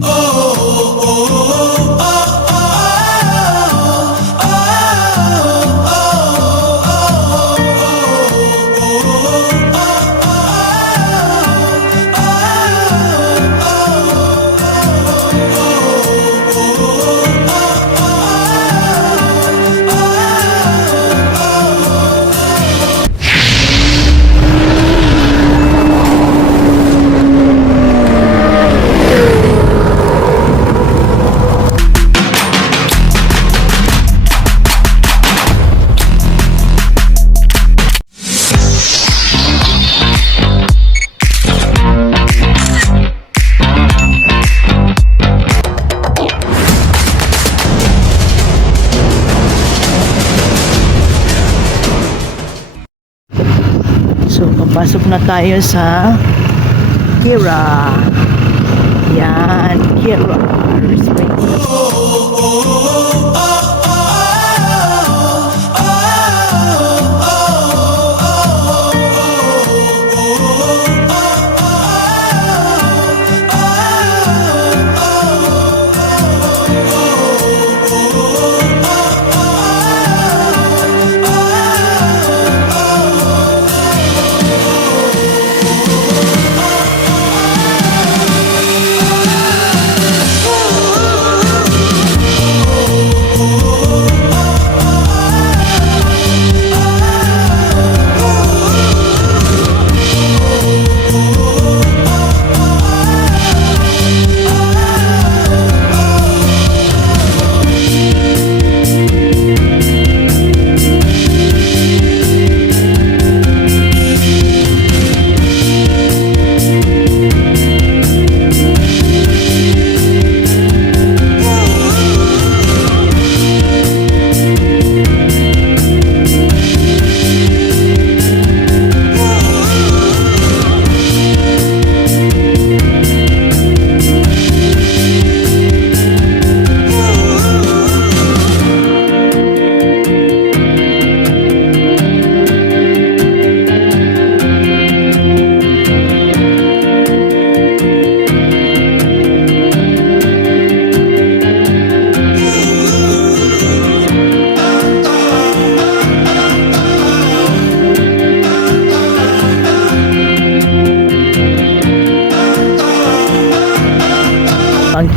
So, na tayo sa Kira. Yan, Kira. Respect. Ang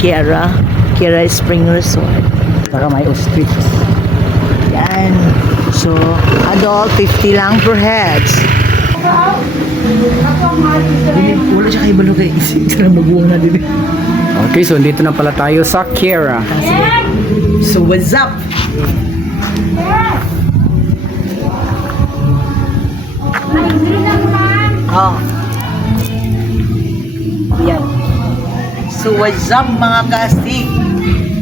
Kira. Kira Spring Resort. Saka may ostrich. Yan. So, adult, 50 lang per heads. Wala siya kayo balog kayo. Isip na maguwang na din. Okay, so dito na pala tayo sa Kera. So, what's up? Oh. Yan. So, what's up mga kastig?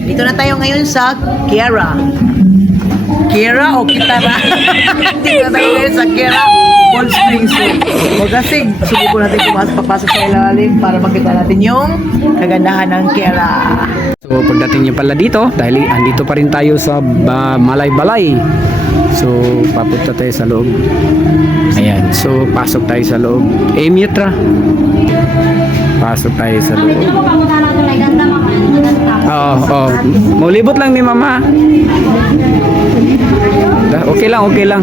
Dito na tayo ngayon sa Kiara. Kiara o Kitara? Dito na tayo ngayon sa Kiara Cold Springs. So, kasig, subukan natin pumasok, papasok sa ilalim para makita natin yung kagandahan ng Kiara. So pagdating niyo pala dito, dahil andito pa rin tayo sa ba- Malay-Balay. So papunta tayo sa loob. Ayan, so pasok tayo sa loob. Eh, Mitra. Pasok tayo sa loob. Oo, oo. Maulibot lang ni Mama. Okay lang, okay lang.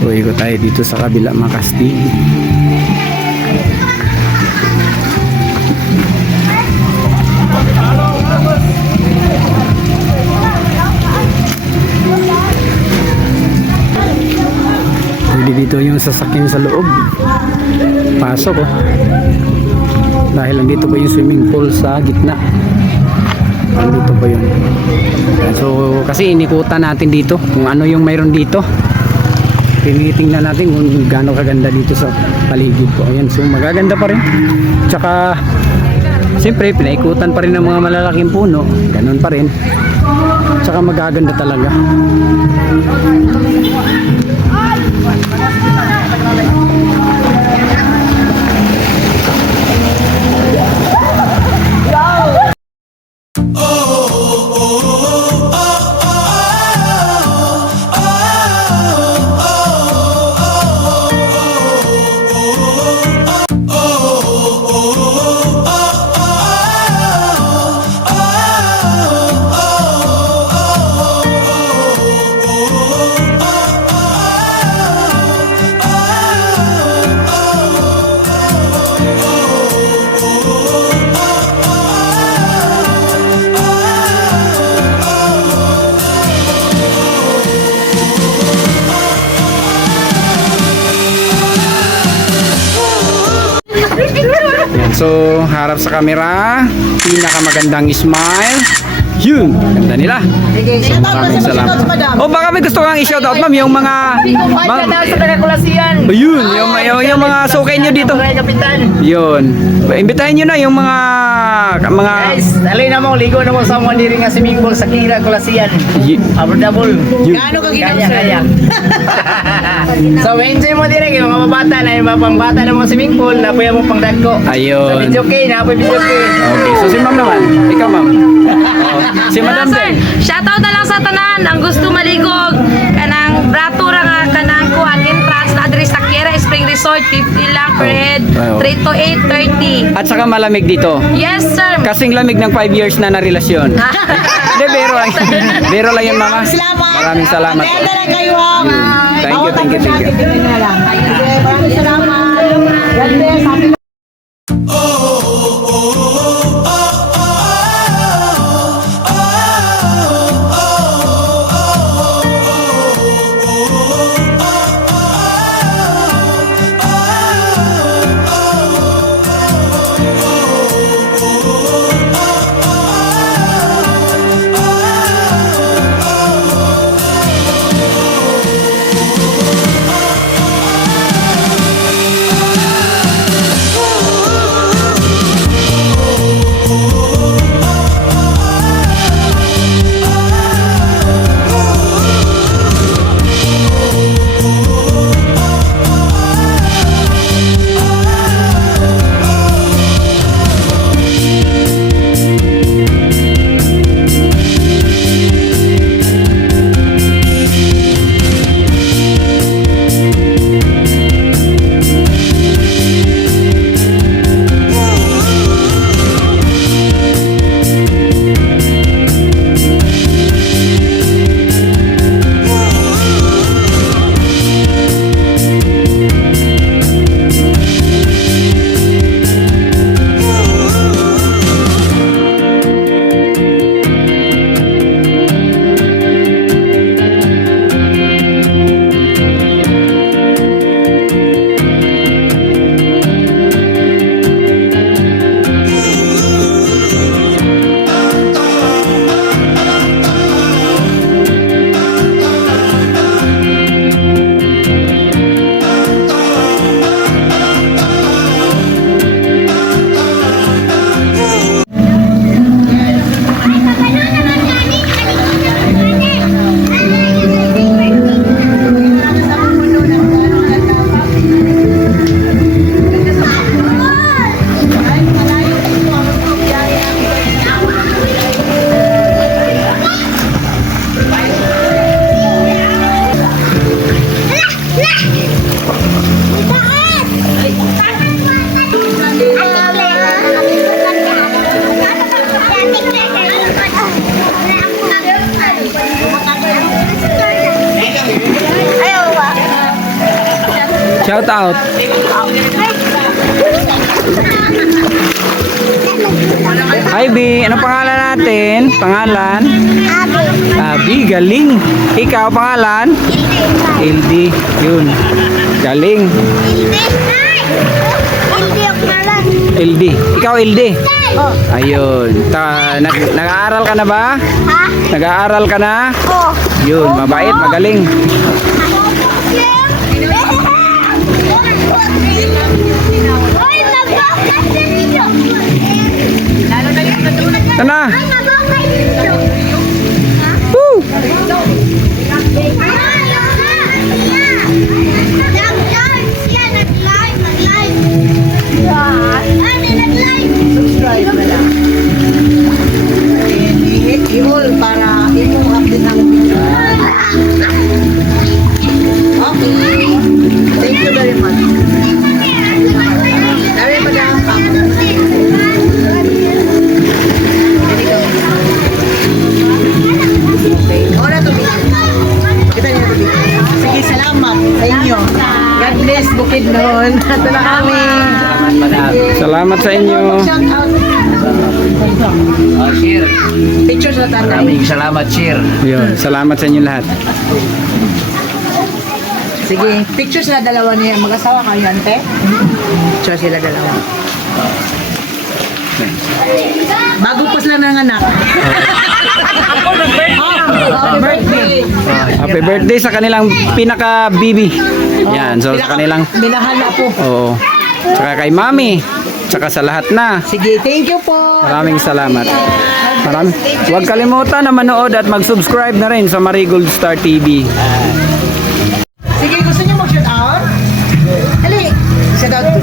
So ikot tayo dito sa kabila mga kastig. Pwede dito yung sasakyan sa loob. Pasok oh. Dahil nandito po yung swimming pool sa gitna. Nandito po yun. So kasi inikutan natin dito kung ano yung mayroon dito. Tinitingnan natin kung gaano kaganda dito sa paligid po. Ayan, so magaganda pa rin. Tsaka siyempre pinaikutan pa rin ng mga malalaking puno. Ganun pa rin. Tsaka magaganda talaga. So harap sa camera, pinakamagandang smile. Yun, ganda nila. Sige, Maraming salamat. O baka may gusto kang i-shout out ma'am, yung mga... Ma'am, na sa taga-kulasiyan. Ayun, yung, yung, yung mga sukay nyo dito. Mga kapitan. Yun. Imbitahin nyo na yung mga... mga Guys, alay na mo, ligo na mo sa mga diri nga swimming pool sa Kira, Affordable. yun. Gaano ka Kaya, ginamsa? kaya. so, enjoy mo din yung mga bata na yung mga pangbata ng mga swimming pool na puya mo pang dagko. Ayun. Sa video okay, na po video okay. Okay, so si ma'am naman. Ikaw ma'am. Si madam Sir, din. shoutout na lang sa tanan ang gusto maligog kanang brato ra nga kanang kuan entrance na adres sa Kiera Spring Resort 50 lang per head Oh. 3 to 8 30. At saka malamig dito. Yes sir. Kasing lamig ng 5 years na na relasyon. Hindi, bero lang. bero lang yun, mama. Salamat. Maraming salamat. Kaya na lang kayo ha. Thank you, thank you, thank you. Maraming salamat. God bless. Happy Shout out. Hi B, ano pangalan natin? Pangalan? Abi, galing. Ikaw, pangalan? LD. Yun. Galing. LD. Ikaw, LD. Ayun. Ta, nag, nag-aaral ka na ba? Nag-aaral ka na? Yun, mabait, magaling. i Ay, Salamat sa inyo. Oh, cheer. Picture sa tatay. Maraming salamat, cheer. Yun, salamat sa inyo lahat. Sige, picture sila dalawa niya. Mag-asawa kayo, ante? Picture sila dalawa. Bago pa sila nanganak. Happy birthday! Happy birthday sa kanilang pinaka-bibi. Yan, so sa kanilang, Minahal na po. oo. Tsaka kay mami. Tsaka sa lahat na. Sige, thank you po. Maraming salamat. Maraming. Huwag kalimutan na manood at mag-subscribe na rin sa Marigold Star TV. Sige, gusto niyo mag-shout out? Dali. Shout out.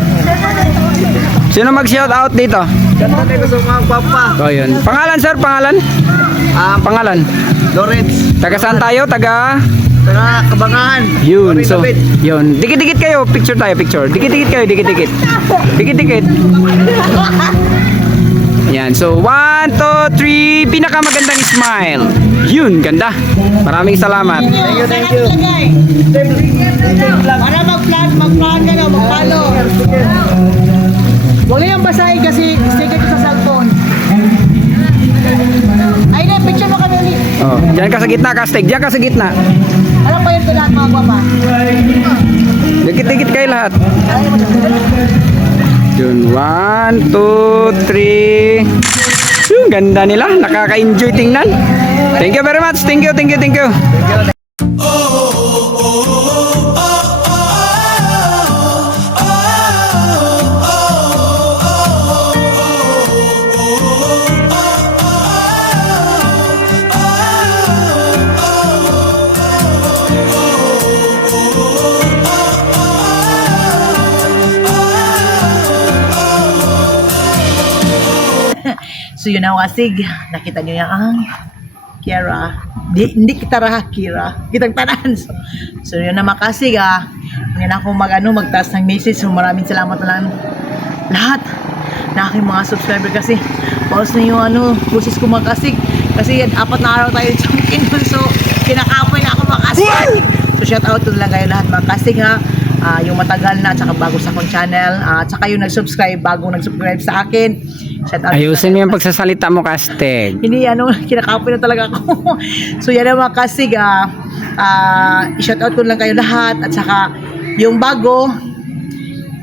Sino mag-shout out dito? Ganda na gusto mga papa. O yun. Pangalan sir, pangalan? Ah, Pangalan. Lawrence. Taga saan tayo? Taga? Taga Kabangahan. Yun. So, yun. Dikit-dikit kayo. Picture tayo, picture. Dikit-dikit kayo, dikit-dikit. Dikit-dikit. Yan. So, one, two, three. Pinakamagandang smile. Yun, ganda. Maraming salamat. Thank you, thank you. Para mag-plan, mag-plan ka na, mag-follow. Huwag na yung basahin kasi sticker ko sa Oh, diyan ka sa gitna, Kastig. Diyan ka sa gitna. Alam ko yun ito lahat mga guwapa. Dikit-dikit kayo lahat. Yun, one, two, three. Yung ganda nila. Nakaka-enjoy tingnan. Thank you very much. Thank you, thank you, thank you. So yun ang wasig. Nakita niyo yan ang Kiara. Di, hindi kita raha, Kira. Kitang tanan. So, so yun na makasig ah. Ngayon ako mag, ano, magtaas ng message. So maraming salamat na lang lahat na aking mga subscriber kasi paus na yung ano, busis ko makasig. Kasi yan, apat na araw tayo chunkin. So kinakapoy na ako makasig. So shout out to lang kayo lahat makasig ha. Ah, yung matagal na at saka bago sa akong channel Ah, at saka yung nag-subscribe bago nag-subscribe sa akin shout out Ayusin mo yung pagsasalita mo, Kastig. hindi ano, kinakapoy na talaga ako. so yan ang mga kasig, ah, ah, i-shout out ko lang kayo lahat at saka yung bago,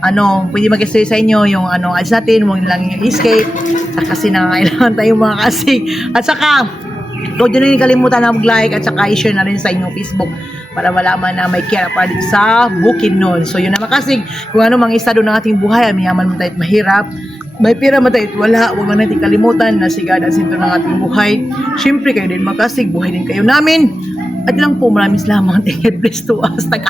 ano, pwede mag sa inyo yung ano, ads natin, huwag lang yung escape. At kasi nangangailangan tayong mga kasig. At saka, huwag nyo na rin kalimutan na mag-like at saka i-share na rin sa inyong Facebook para malaman na may care pa sa bukid nun. So yun naman kasig, kung ano mang estado ng ating buhay, mayaman mo tayo at mahirap, may pira man tayo at wala, huwag na natin kalimutan na si God ang sentro ng ating buhay. Siyempre kayo din makasig, buhay din kayo namin. At lang po, maraming salamat. God bless to us. Nag